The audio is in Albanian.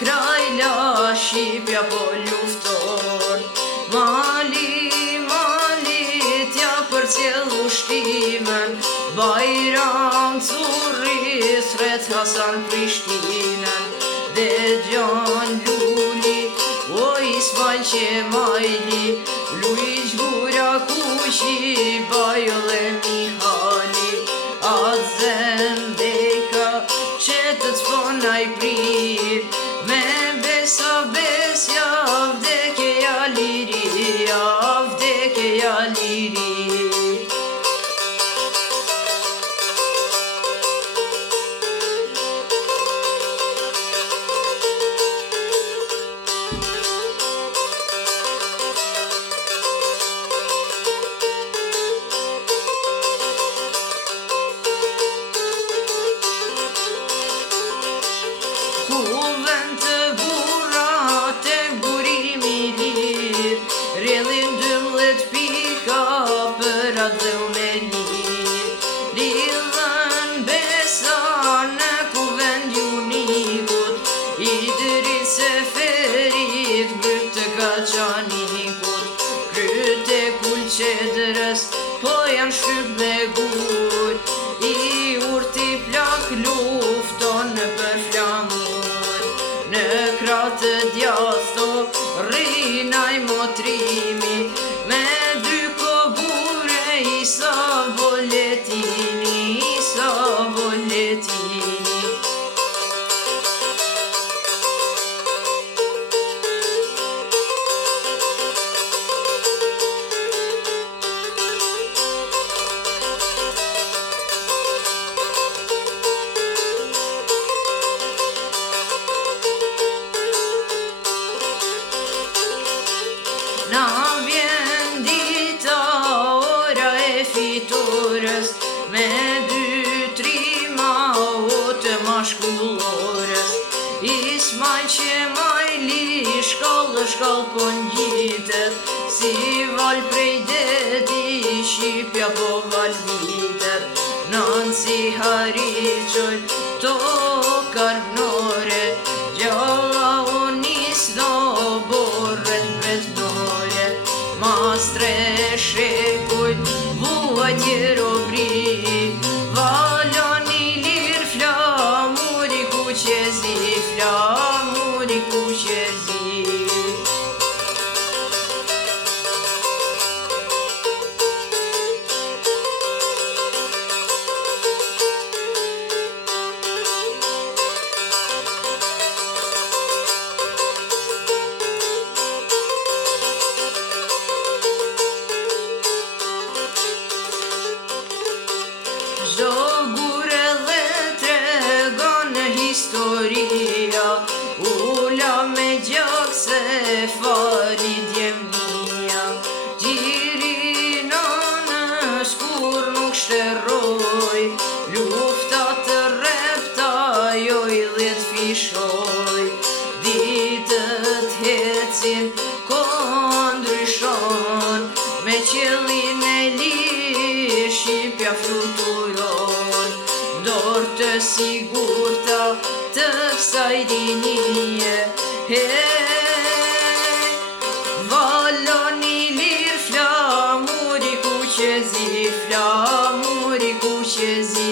kraj la Shqipja po lufton. Mali, mali, t'ja përcjell ushtimen, Bajram Curri thret Hasan Prishtinën. Dhe Gjan Luli, o Ismail Qemajli, Luiq Gura Kuqi, Bajoll e Mihali. Atë Zendeka që të t'ponaj prir, me besa besja vdekja liria, vdekja liri. Kuvën të burrat e burimi lir, rrjedhin 12 pika për atë dhe me lir. Lidhën besa në kuvend Junikut, Idrit Seferit, mbyt të Kaçanikut. Kryt e Kulqedrës po janë shtyp me gur, I urti plak lufton për flamur. Në kratë të djathto rrinaj motrimi, me 2 kobure Isa Boletini, Isa Boletini. Na vjen dita ora e fitores, me 2-3 maot të mashkullores. Ismail Qemajli shkall po ngjitet, si val prej deti Shqipja po valvitet. Nanci Hariqoj tokar gnore, gjalla u nis do borret me t'nore. Mastre shekujt vuajtje robri, valoni lir flamuri kuqezi, flamuri kuqezi. Çdo gure dhe tregon historia, ula me gjak se fali djemnia. Gjiri nënës kur nuk shteroj, lufta të repta joj dhe t'fishoj. Ditët hecin, ko ndryshon, me qëllin e lirë Shqipja fluturon. Dorë të sigurta të kësaj rinie, valoni lir flamuri kuqezi, flamuri kuqezi.